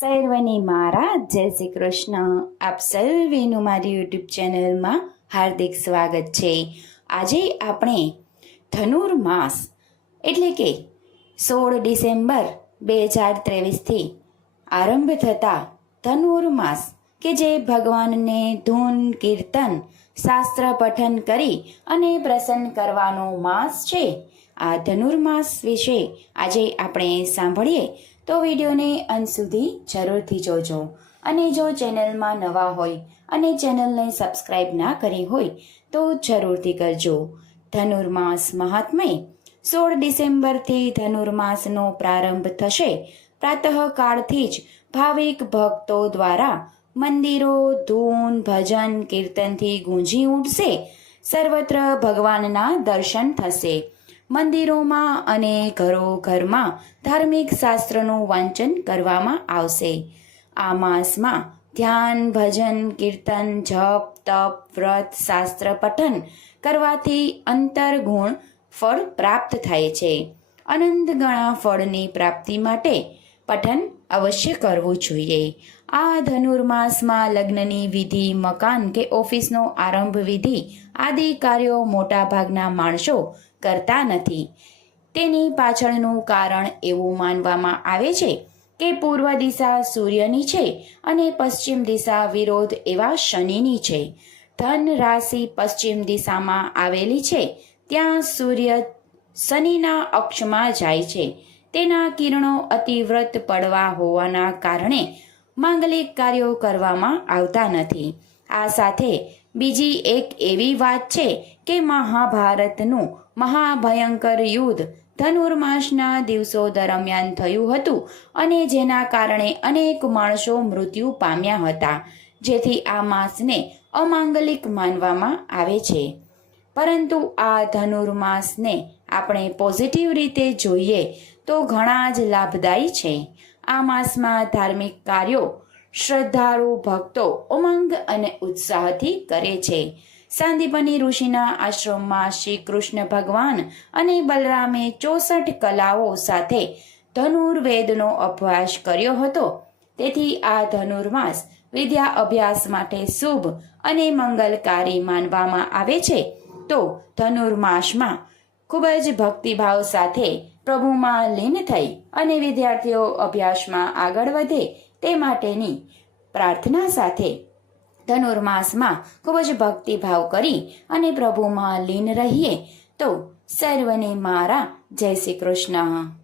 સર્વને મારા. જય શ્રી કૃષ્ણ. આપ સર્વેનું મારી યુટ્યુબ ચેનલમાં હાર્દિક સ્વાગત છે. આજે આપણે ધનુર્માસ એટલે કે સોળ ડિસેમ્બર બે હજાર ત્રેવીસથી આરંભ થતા ધનુર્માસ કે જે ભગવાનને ધૂન, કીર્તન, શાસ્ત્ર, પઠન કરી અને પ્રસન્ન કરવાનો માસ છે. આ ધનુર્માસ વિશે આજે આપણે સાંભળીએ તો વિડીયોને અંત સુધી જરૂરથી જોજો. અને જો ચેનલમાં નવા હોય અને ચેનલને સબસ્ક્રાઇબ ના કરી હોય તો જરૂરથી કરજો. ધનુર્માસ મહાત્મય. સોળ ડિસેમ્બરથી ધનુર્માસનો પ્રારંભ થશે. પ્રાતઃકાળથી જ ભાવિક ભક્તો દ્વારા મંદિરો, ધૂન, ભજન, કીર્તનથી ગુંજી ઉઠશે. સર્વત્ર ભગવાનના દર્શન થશે. મંદિરોમાં અને ઘરો ઘરમાં ધાર્મિક શાસ્ત્રનું વાંચન કરવામાં આવશે. આ માસમાં ધ્યાન, ભજન, કીર્તન, જપ, તપ, વ્રત, શાસ્ત્ર, પઠન કરવાથી અંતરગુણ ફળ પ્રાપ્ત થાય છે. અનંત ગણા ફળની પ્રાપ્તિ માટે પઠન અવશ્ય કરવું જોઈએ. આ ધનુર્માસમાં લગ્નની વિધિ, મકાન કે ઓફિસનો આરંભ વિધિ આદિ કાર્યો મોટાભાગના માણસો કરતા નથી. તેની પાછળનું કારણ એવું માનવામાં આવે છે કે પૂર્વ દિશા સૂર્યની છે અને પશ્ચિમ દિશા વિરોધ એવા શનિની છે. ધન રાશિ પશ્ચિમ દિશામાં આવેલી છે, ત્યાં સૂર્ય શનિના અક્ષમાં જાય છે. તેના કિરણો અતિવ્રત પડવા હોવાના કારણે માંગલિક કાર્યો કરવામાં આવતા નથી. આ સાથે બીજી એક એવી વાત છે કે મહાભારતનું મહાભયંકર યુદ્ધ ધનુર્માસના દિવસો દરમિયાન થયું હતું અને જેના કારણે અનેક માણસો મૃત્યુ પામ્યા હતા, જેથી આ માસને અમાંગલિક માનવામાં આવે છે. પરંતુ આ ધનુર્માસને આપણે પોઝિટિવ રીતે જોઈએ તો ઘણા જ લાભદાયી છે. આ માસમાં ધાર્મિક કાર્યો શ્રદ્ધાળુ ભક્તો ઉમંગ અને ઉત્સાહથી કરે છે. સાંદીપની ઋષિના આશ્રમમાં શ્રી કૃષ્ણ ભગવાન અને બલરામે ચોસઠ કલાઓ સાથે ધનુર્વેદનો અભ્યાસ કર્યો હતો. તેથી આ ધનુર્માસ વિદ્યા અભ્યાસ માટે શુભ અને મંગલકારી માનવામાં આવે છે. તો ધનુર્માસમાં ખૂબ જ ભક્તિભાવ સાથે પ્રભુમાં લીન થઈ અને વિદ્યાર્થીઓ અભ્યાસમાં આગળ વધે તે માટેની પ્રાર્થના સાથે ધનુર્માસમાં ખૂબ જ ભક્તિભાવ કરી અને પ્રભુમાં લીન રહીએ તો સર્વને મારા જય શ્રી કૃષ્ણ.